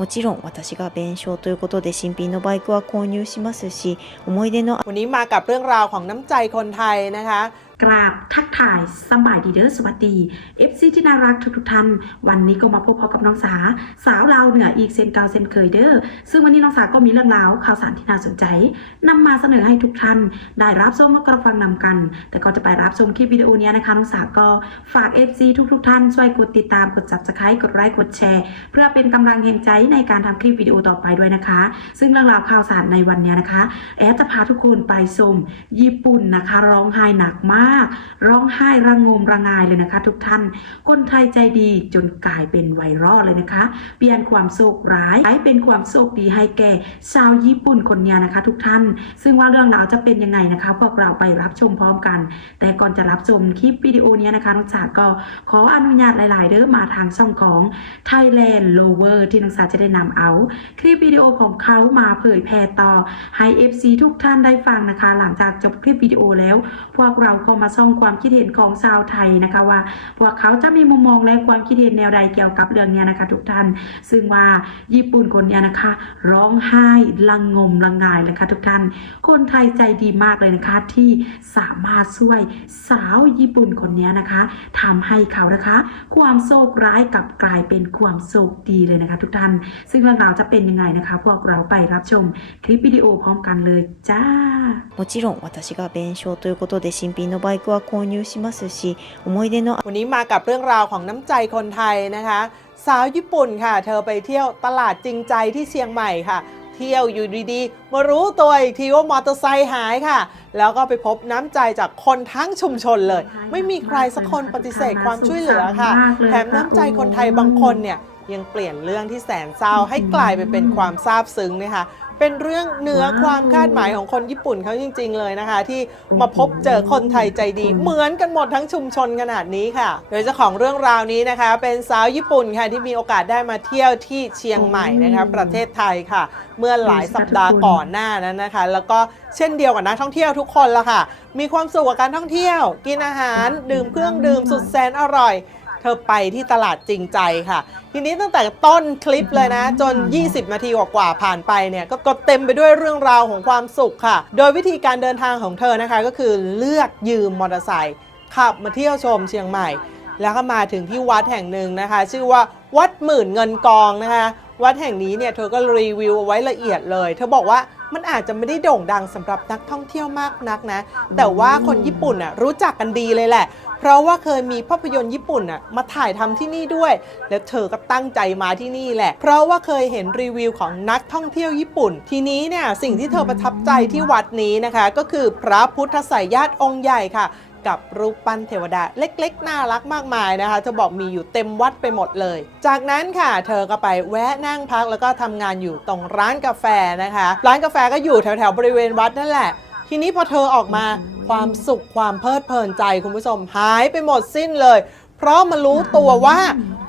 もちろん私が弁償ということで新品のバイクは購入しますし思い出の วันนี้มากับเรื่องราวของน้ำใจคนไทยนะคะ กราบทักทายสบายดีเด้อสวัสดี FC ที่น่ารักทุกๆท่านวันนี้ก็มาพบพอกับน้องสา สาวลาวเหนืออีกเซนเก่าเซนเคยเด้อซึ่งวันนี้น้องสาก็มีเรื่องราวข่าวสารที่น่าสนใจนำมาเสนอให้ทุกท่าน ได้รับชมและก็รับฟังนำกัน แต่ก่อนจะไปรับชมคลิปวิดีโอนี้นะคะน้องสาก็ฝาก FC ทุกๆท่านช่วยกดติดตามกด subscribe กดไลค์กดแชร์ เพื่อเป็นกำลังแห่งใจในการทำคลิปวิดีโอต่อไปด้วยนะคะ ซึ่งเรื่องราวข่าวสารในวันนี้นะคะ แอดจะพาทุกคนไปชมญี่ปุ่นนะคะร้องไห้หนักมากร้องไห้ระงมระงายเลยนะคะ ทุกท่าน คนไทยใจดีจนกลายเป็นไวรัลเลยนะคะ เปลี่ยนความโศกร้ายให้เป็นความโชคดีให้แก่ชาวญี่ปุ่นคนนี้นะคะ ทุกท่าน ซึ่งว่าเรื่องราวจะเป็นยังไงนะคะพวกเราไปรับชมพร้อมกัน แต่ก่อนจะรับชมคลิปวิดีโอนี้นะคะน้องจ๋าก็ขออนุญาตหลาย ๆ เด้อมาทางช่องของ Thailand Lover ที่น้องสาจะได้นำเอา คลิปวิดีโอของเขามาเผยแพร่ต่อให้ FC ทุกท่านได้ฟังนะคะ หลังจากจบคลิปวิดีโอแล้ว พวกเราก็มาส่องความคิดเห็นของชาวไทยนะคะว่า พวกเขาจะมีมุมมองและความคิดเห็นแนวใดเกี่ยวกับเรื่องเนี้ยนะคะ ทุกท่าน ซึ่งว่าญี่ปุ่นคนเนี้ยนะคะ ร้องไห้ลังงมลังงายเลยค่ะทุกท่าน คนไทยใจดีมากเลยนะคะ ที่สามารถช่วยสาวญี่ปุ่นคนเนี้ยนะคะทำให้เขานะคะ ความโศกร้ายกลับกลายเป็นความโศกดีเลยนะคะ ทุกท่าน ซึ่งเรื่องราวจะเป็นยังไงนะคะ พวกเราไปรับชมคลิปวิดีโอพร้อมกันเลยจ้า もちろん私が弁償ということで新品のバ イクは購入しますし思い出の วันนี้มากับเรื่องราวของน้ำใจคนไทยนะคะ สาวญี่ปุ่นค่ะ เธอไปเที่ยวตลาดจริงใจที่เชียงใหม่ค่ะ เที่ยวอยู่ดีๆ มารู้ตัวอีกทีว่ามอเตอร์ไซค์หายค่ะ แล้วก็ไปพบน้ำใจจากคนทั้งชุมชนเลย ไม่มีใครสักคนปฏิเสธความช่วยเหลือค่ะ แถมน้ำใจคนไทยบางคนเนี่ยยังเปลี่ยนเรื่องที่แสนเศร้าให้กลายไปเป็นความซาบซึ้งนะคะ เป็นเรื่องเหนือความคาดหมายของคนญี่ปุ่นเขาจริง ๆ เลยนะคะ ที่มาพบเจอคนไทยใจดี เหมือนกันหมดทั้งชุมชนขนาดนี้ค่ะ โดยเจ้าของเรื่องราวนี้นะคะ เป็นสาวญี่ปุ่นค่ะที่มีโอกาสได้มาเที่ยวที่เชียงใหม่นะคะประเทศไทยค่ะ เมื่อหลายสัปดาห์ก่อนหน้านั้นนะคะ แล้วก็เช่นเดียวกับนักท่องเที่ยวทุกคนละค่ะ มีความสุขกับการท่องเที่ยว กินอาหารดื่มเครื่องดื่มสุดแสนอร่อย เธอไปที่ตลาดจริงใจค่ะ ทีนี้ตั้งแต่ต้นคลิปเลยนะ จน 20 นาทีกว่าๆผ่านไปเนี่ยก็ก็เต็มไปด้วยเรื่องราวของความสุขค่ะ โดยวิธีการเดินทางของเธอนะคะ ก็คือเลือกยืมมอเตอร์ไซค์ขับมาเที่ยวชมเชียงใหม่ แล้วก็มาถึงที่วัดแห่งหนึ่งนะคะ ชื่อว่าวัดหมื่นเงินกองนะคะ วัดแห่งนี้เนี่ยเธอก็รีวิวเอาไว้ละเอียดเลย เธอบอกว่ามันอาจจะไม่ได้โด่งดังสำหรับนักท่องเที่ยวมากนักนะ แต่ว่าคนญี่ปุ่นน่ะรู้จักกันดีเลยแหละ เพราะว่าเคยมีภาพยนตร์ญี่ปุ่นน่ะมาถ่ายทำที่นี่ด้วย แล้วเธอก็ตั้งใจมาที่นี่แหละ เพราะว่าเคยเห็นรีวิวของนักท่องเที่ยวญี่ปุ่น ทีนี้เนี่ยสิ่งที่เธอประทับใจที่วัดนี้นะคะ ก็คือพระพุทธไสยญาติองค์ใหญ่ค่ะ กับรูปปั้นเทวดาเล็กๆ น่ารักมากมายนะคะจะบอกมีอยู่เต็มวัดไปหมดเลย จากนั้นค่ะเธอก็ไปแวะนั่งพักแล้วก็ทำงานอยู่ตรงร้านกาแฟนะคะ ร้านกาแฟก็อยู่แถวๆบริเวณวัดนั่นแหละ ทีนี้พอเธอออกมาความสุขความเพลิดเพลินใจคุณผู้ชมหายไปหมดสิ้นเลย เพราะมารู้ตัวว่า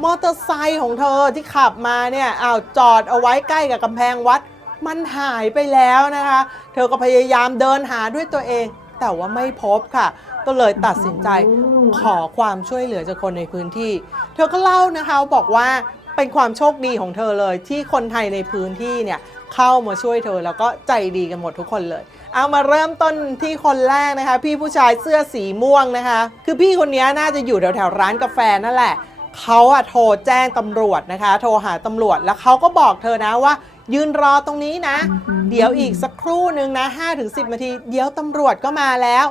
มอเตอร์ไซค์ของเธอที่ขับมาเนี่ยอ้าวจอดเอาไว้ใกล้กับกำแพงวัด มันหายไปแล้วนะคะ เธอก็พยายามเดินหาด้วยตัวเอง แต่ว่าไม่พบค่ะ ก็เลยตัดสินใจขอความช่วยเหลือจากคนในพื้นที่ เธอก็เล่านะคะบอกว่าเป็นความโชคดีของเธอเลย ที่คนไทยในพื้นที่เนี่ยเข้ามาช่วยเธอแล้วก็ใจดีกันหมดทุกคนเลย เอามาเริ่มต้นที่คนแรกนะคะ พี่ผู้ชายเสื้อสีม่วงนะคะ คือพี่คนนี้น่าจะอยู่แถวแถวร้านกาแฟนั่นแหละเขาอะโทรแจ้งตำรวจนะคะ โทรหาตำรวจแล้วเขาก็บอกเธอนะว่า ยืนรอตรงนี้นะ เดี๋ยวอีกสักครู่นึงนะ5-10 นาที เดี๋ยวตำรวจก็มาแล้ว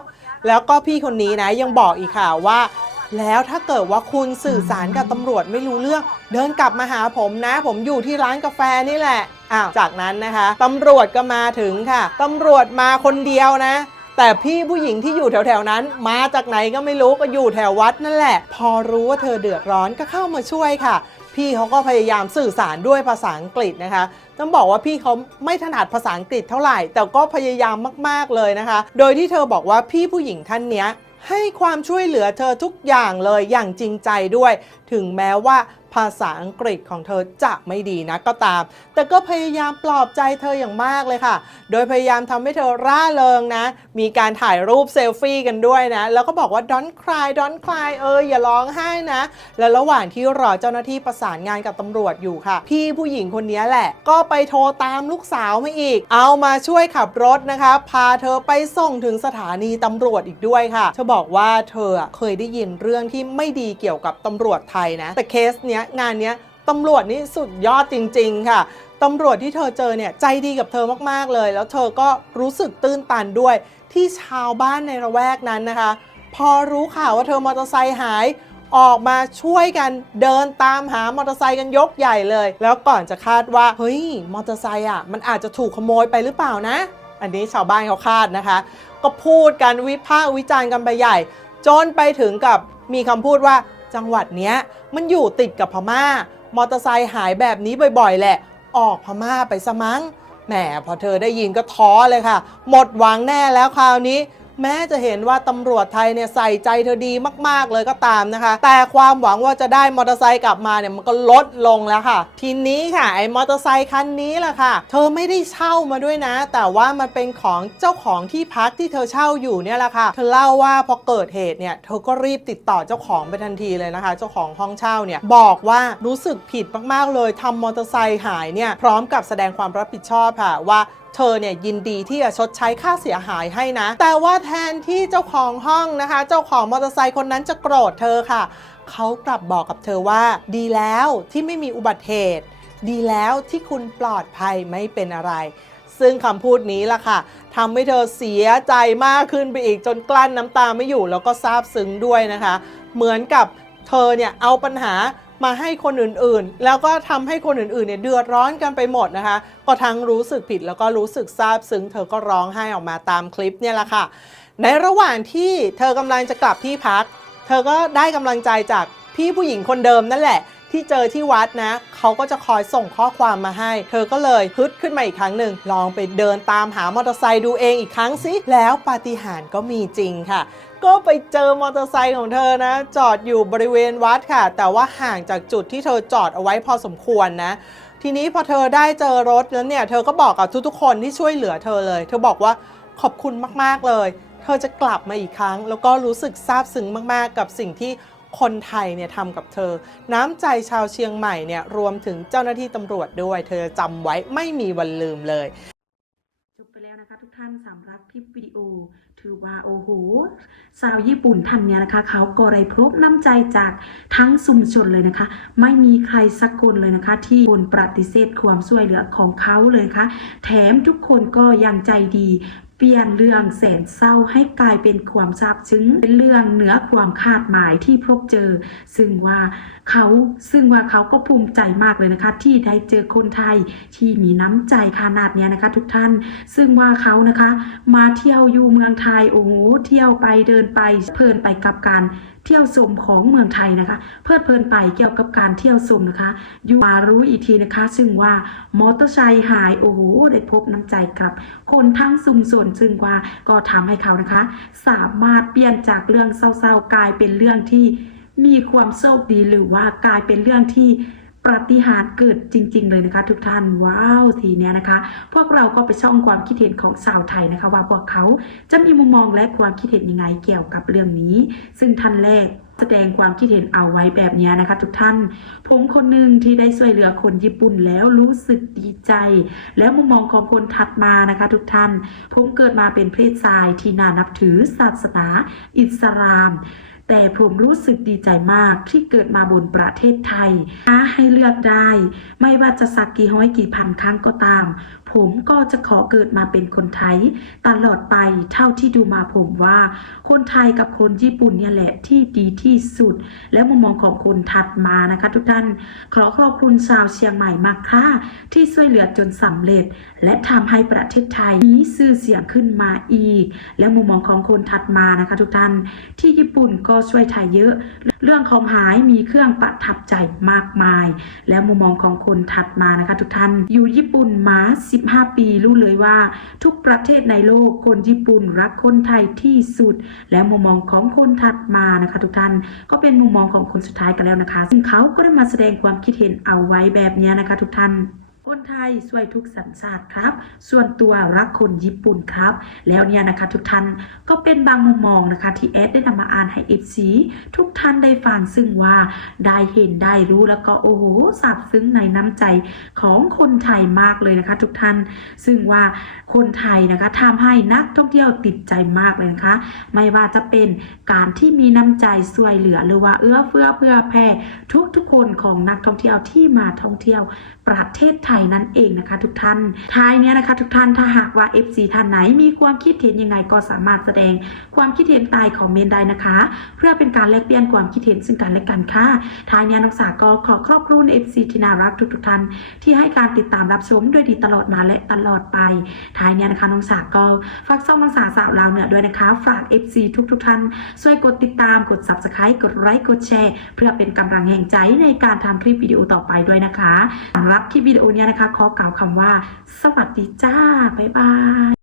แล้วก็พี่คนนี้นะยังบอกอีกค่ะว่า แล้วถ้าเกิดว่าคุณสื่อสารกับตำรวจไม่รู้เรื่อง เดินกลับมาหาผมนะ ผมอยู่ที่ร้านกาแฟนี่แหละอ้าวจากนั้นนะคะตำรวจก็มาถึงค่ะตำรวจมาคนเดียวนะแต่พี่ผู้หญิงที่อยู่แถวๆนั้น มาจากไหนก็ไม่รู้ก็อยู่แถววัดนั่นแหละ พอรู้ว่าเธอเดือดร้อนก็เข้ามาช่วยค่ะ พี่เขาก็พยายามสื่อสารด้วยภาษาอังกฤษนะคะ ต้องบอกว่าพี่เขาไม่ถนัดภาษาอังกฤษเท่าไหร่ แต่ก็พยายามมาก ๆ เลยนะคะ โดยที่เธอบอกว่าพี่ผู้หญิงท่านเนี้ยให้ความช่วยเหลือเธอทุกอย่างเลยอย่างจริงใจด้วย ถึงแม้ว่าภาษาอังกฤษของเธอจะไม่ดีนะก็ตาม แต่ก็พยายามปลอบใจเธออย่างมากเลยค่ะ โดยพยายามทำให้เธอร่าเริงนะ มีการถ่ายรูปเซลฟี่กันด้วยนะ แล้วก็บอกว่า don't cry don't cry เอออย่าร้องไห้นะ และระหว่างที่รอเจ้าหน้าที่ประสานงานกับตำรวจอยู่ค่ะ พี่ผู้หญิงคนนี้แหละ ก็ไปโทรตามลูกสาวมาอีก เอามาช่วยขับรถนะคะ พาเธอไปส่งถึงสถานีตำรวจอีกด้วยค่ะ เธอบอกว่าเธอเคยได้ยินเรื่องที่ไม่ดีเกี่ยวกับตำรวจไทนะ แต่เคสเนี้ยงานเนี้ยตำรวจนี่สุดยอดจริง ๆ ค่ะตำรวจที่เธอเจอเนี่ยใจดีกับเธอมากๆเลย แล้วเธอก็รู้สึกตื้นตันด้วย ที่ชาวบ้านในระแวกนั้นนะคะ พอรู้ข่าวว่าเธอมอเตอร์ไซค์หายออกมาช่วยกันเดินตามหามอเตอร์ไซค์กันยกใหญ่เลย แล้วก่อนจะคาดว่า เฮ้ย มอเตอร์ไซค์อะ มันอาจจะถูกขโมยไปหรือเปล่านะ อันนี้ชาวบ้านเขาคาดนะคะ ก็พูดกันวิพากษ์วิจารณ์กันไปใหญ่ จนไปถึงกับมีคำพูดว่า จังหวัดเนี้ยมันอยู่ติดกับพม่า มอเตอร์ไซค์หายแบบนี้บ่อยๆ แหละ ออกพม่าไปซะมั้งแหมพอเธอได้ยินก็ท้อเลยค่ะ หมดหวังแน่แล้วคราวนี้ แม้จะเห็นว่าตำรวจไทยเนี่ยใส่ใจเธอดีมาก ๆ เลยก็ตามนะคะ แต่ความหวังว่าจะได้มอเตอร์ไซค์กลับมาเนี่ยมันก็ลดลงแล้วค่ะ ทีนี้ค่ะไอ้มอเตอร์ไซค์คันนี้แหละค่ะ เธอไม่ได้เช่ามาด้วยนะ แต่ว่ามันเป็นของเจ้าของที่พักที่เธอเช่าอยู่เนี่ยแหละค่ะ เธอเล่าว่าพอเกิดเหตุเนี่ยเธอก็รีบติดต่อเจ้าของไปทันทีเลยนะคะ เจ้าของห้องเช่าเนี่ยบอกว่ารู้สึกผิดมากๆเลยทำมอเตอร์ไซค์หายเนี่ยพร้อมกับแสดงความรับผิดชอบค่ะว่า เธอเนี่ยยินดีที่จะชดใช้ค่าเสียหายให้นะ แต่ว่าแทนที่เจ้าของห้องนะคะ เจ้าของมอเตอร์ไซค์คนนั้นจะโกรธเธอค่ะ เขากลับบอกกับเธอว่า ดีแล้วที่ไม่มีอุบัติเหตุ ดีแล้วที่คุณปลอดภัยไม่เป็นอะไรซึ่งคำพูดนี้ล่ะค่ะทำให้เธอเสียใจมากขึ้นไปอีกจนกลั้นน้ำตาไม่อยู่แล้วก็ซาบซึ้งด้วยนะคะ เหมือนกับเธอเนี่ยเอาปัญหา มาให้คนอื่นๆ แล้วก็ทำให้คนอื่นๆเนี่ยเดือดร้อนกันไปหมดนะคะ ก็ทั้งรู้สึกผิดแล้วก็รู้สึกซาบซึ้งเธอก็ร้องไห้ออกมาตามคลิปเนี่ยแหละค่ะ ในระหว่างที่เธอกำลังจะกลับที่พัก เธอก็ได้กำลังใจจากพี่ผู้หญิงคนเดิมนั่นแหละที่เจอที่วัดนะเขาก็จะคอยส่งข้อความมาให้ เธอก็เลยฮึดขึ้นมาอีกครั้งหนึ่งลองไปเดินตามหามอเตอร์ไซค์ดูเองอีกครั้งสิ แล้วปาฏิหาริย์ก็มีจริงค่ะ ก็ไปเจอมอเตอร์ไซค์ของเธอนะ จอดอยู่บริเวณวัดค่ะ แต่ว่าห่างจากจุดที่เธอจอดเอาไว้พอสมควรนะ ทีนี้พอเธอได้เจอรถแล้วเนี่ย เธอก็บอกกับทุกๆคนที่ช่วยเหลือเธอเลย เธอบอกว่าขอบคุณมากๆเลย เธอจะกลับมาอีกครั้ง แล้วก็รู้สึกซาบซึ้งมากๆ กับสิ่งที่คนไทยเนี่ยทำกับเธอ น้ำใจชาวเชียงใหม่เนี่ยรวมถึงเจ้าหน้าที่ตำรวจด้วย เธอจำไว้ไม่มีวันลืมเลย จบไปแล้วนะคะทุกท่านสำหรับคลิปวิดีโอ ถือว่าโอ้โหสาวญี่ปุ่นท่านเนี้ยนะคะเขาก็ได้พบน้ำใจจากทั้งชุมชนเลยนะคะ ไม่มีใครสักคนเลยนะคะ ที่คนปฏิเสธความช่วยเหลือของเขาเลยค่ะ แถมทุกคนก็ยังใจดี เปลี่ยนเรื่องแสนเศร้าให้กลายเป็นความซาบซึ้งเป็นเรื่องเหนือความคาดหมายที่พบเจอ ซึ่งว่าเขาซึ่งว่าเขาก็ภูมิใจมากเลยนะคะ ที่ได้เจอคนไทยที่มีน้ำใจขนาดเนี้ยนะคะ ทุกท่าน ซึ่งว่าเขานะคะ มาเที่ยวอยู่เมืองไทยโอ้โหเที่ยวไปเดินไปเพลินไปกับการเที่ยวชมของเมืองไทยนะคะ เพลิดเพลินไปเกี่ยวกับการเที่ยวชมนะคะอยู่มารู้อีกทีนะคะ ซึ่งว่ามอเตอร์ไซค์หายโอ้โหได้พบน้ำใจกับคนทั้งซุมส่วนซึ่งว่าก็ทำให้เขานะคะ สามารถเปลี่ยนจากเรื่องเศร้าๆกลายเป็นเรื่องที่มีความโชคดีหรือว่ากลายเป็นเรื่องที่ ปาฏิหาริย์เกิดจริง ๆ เลยนะคะ ทุกท่านว้าวทีเนี้ยนะคะ พวกเราก็ไปช่องความคิดเห็นของชาวไทยนะคะ ว่าพวกเขาจะมีมุมมองและความคิดเห็นยังไงเกี่ยวกับเรื่องนี้ ซึ่งท่านแรกแสดงความคิดเห็นเอาไว้แบบนี้นะคะ ทุกท่าน ผมคนหนึ่งที่ได้ช่วยเหลือคนญี่ปุ่นแล้วรู้สึกดีใจ แล้วมุมมองของคนถัดมานะคะ ทุกท่าน ผมเกิดมาเป็นเพศชายที่น่านับถือศาสนา อิสลาม แต่ผมรู้สึกดีใจมากที่เกิดมาบนประเทศไทยหาให้เลือกได้ ไม่ว่าจะสักกี่ห้อยกี่พันครั้งก็ตาม ผมก็จะขอเกิดมาเป็นคนไทย ตลอดไปเท่าที่ดูมาผมว่า คนไทยกับคนญี่ปุ่นเนี่ยแหละที่ดีที่สุด และมุมมองของคนถัดมานะคะ ทุกท่านขอขอบคุณชาวเชียงใหม่มากค่ะที่ช่วยเหลือจนสำเร็จ และทำให้ประเทศไทยมีชื่อเสียงขึ้นมาอีก และมุมมองของคนถัดมานะคะ ทุกท่านที่ญี่ปุ่นก็ช่วยไทยเยอะ เรื่องของหายมีเครื่องประทับใจมากมาย และมุมมองของคนถัดมานะคะ ทุกท่านอยู่ญี่ปุ่นมา15ปีรู้เลยว่า ทุกประเทศในโลกคนญี่ปุ่นรักคนไทยที่สุด และมุมมองของคนถัดมานะคะ ทุกท่านก็เป็นมุมมองของคนสุดท้ายกันแล้วนะคะ ซึ่งเขาก็ได้มาแสดงความคิดเห็นเอาไว้แบบนี้นะคะ ทุกท่าน คนไทยช่วยทุกสัญชาติครับ ส่วนตัวรักคนญี่ปุ่นครับ แล้วเนี่ยนะคะทุกท่านก็เป็นบางมุมมองนะคะ ที่แอดได้นำมาอ่านให้ FC ทุกท่านได้ฟังซึ่งว่าได้เห็นได้รู้แล้วก็โอ้โหซาบซึ้งในน้ำใจของคนไทยมากเลยนะคะ ทุกท่าน ซึ่งว่าคนไทยนะคะทำให้นักท่องเที่ยวติดใจมากเลยนะคะ ไม่ว่าจะเป็นการที่มีน้ำใจช่วยเหลือหรือว่าเอื้อเฟื้อเพื่อแผ่ทุกทุกๆคนของนักท่องเที่ยวที่มาท่องเที่ยวประเทศไทยนั่นเองนะคะ ทุกท่าน ท้ายเนี้ยนะคะ ทุกท่านถ้าหากว่า FC ท่านไหนมีความคิดเห็นยังไงก็สามารถแสดงความคิดเห็นใต้คอมเมนต์ได้นะคะ เพื่อเป็นการแลกเปลี่ยนความคิดเห็นซึ่งกันและกันค่ะ ท้ายเนี้ยน้องสาก็ขอขอบคุณ FC ที่น่ารักทุกๆท่านที่ให้การติดตามรับชมโดยดีตลอดมาและตลอดไป ท้ายเนี้ยนะคะน้องสาก็ฝากซ่องน้องสาสาวลาวเหนือด้วยนะคะ ฝาก FC ทุกๆท่านช่วยกดติดตามกด Subscribe กดไลค์กดแชร์ เพื่อเป็นกำลังแห่งใจในการทำคลิปวิดีโอต่อไปด้วยนะคะสำหรับคลิปวิดีโอเนี้ยนะคะ ขอกล่าวคำว่า สวัสดีจ้า บ๊ายบาย